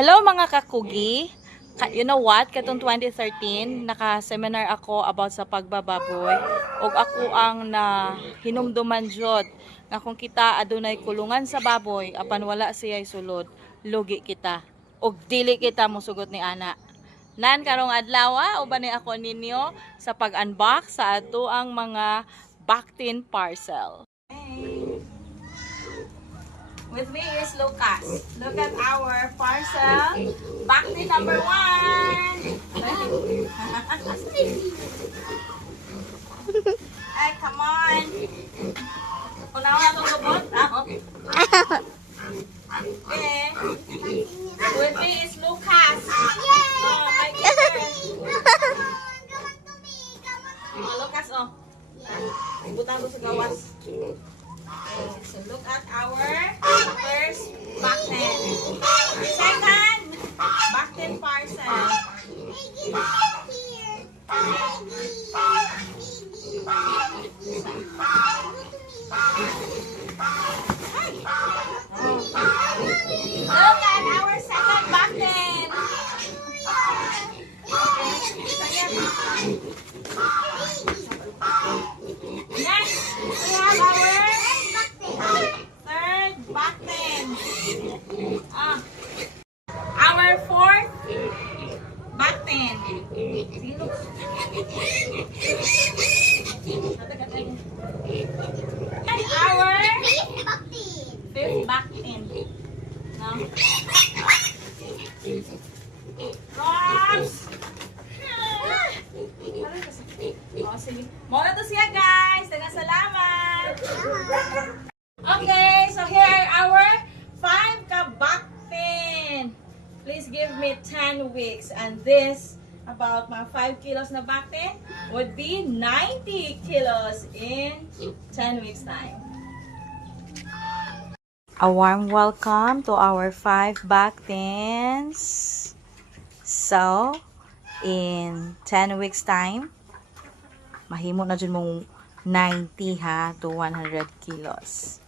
Hello mga kakugi. Ka- You know what? Katong 2013, naka-seminar ako about sa pagbababoy. Og ako ang na hinumduman jud nga kung kita adunay kulungan sa baboy apan wala siya'y sulod, lugi kita. Og dili kita mosugot ni ana. Nan karong adlaw uban ni ako ninyo sa pag-unbox sa ato ang mga Bactin parcel. With me is Lucas. Look at our parcel. Bactin number one. Ay, come on. Unaw na itong lubot. Ah, Okay. With me is Lucas. Oh, my. Oh, Lucas, oh. Butang ko sa gawas. So look at our first backend. Second, backend parcel. Our second backend. Next, we our third backend. Ah, our fourth. Sige, look. And our fifth backend. Muna to siya, guys. Dagang salamat. Okay, so here are our five kabaktin. Please give me 10 weeks. And this, about my 5 kilos na baktin, would be 90 kilos in 10 weeks time. A warm welcome to our five baktins. So, in 10 weeks time, mahimo na dyan mong 90 ha to 100 kilos.